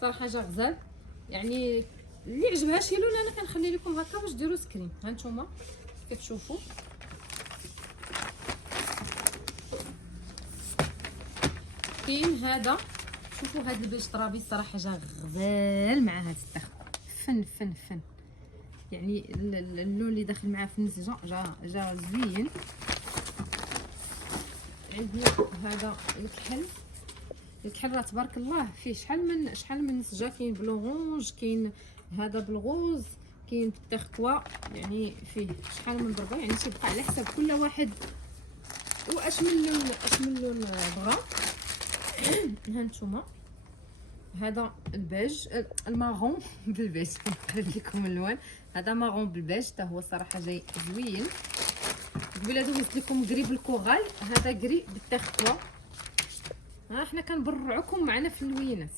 صراحه جا غزال. يعني اللي عجبها شي لون انا كنخلي لكم هكا باش ديروا سكرين. ها نتوما كتشوفوا كاين هذا. شوفوا هذا البيج طرابي صراحه جا غزال مع هذا التخ. فن فن فن. يعني اللون اللي داخل معاه في النسجه جا زوين. عندنا هذا الكحل راه تبارك الله فيه شحال من نسجه. كاين بلورونج، كاين هذا بالغوز، كاين بالتركوا، يعني فيه شحال من ضربه. يعني تيبقى على حساب كل واحد واش من لون بغا. ها نتوما هذا البيج المارون بالبيج. نقلب لكم الالوان. هذا مارون بالبيج حتى هو صراحه جاي زوين. قبيله دوزت لكم كري بالكورال، هذا كري بالتركوا. ها حنا كنبرعوكم معنا في اللوينات.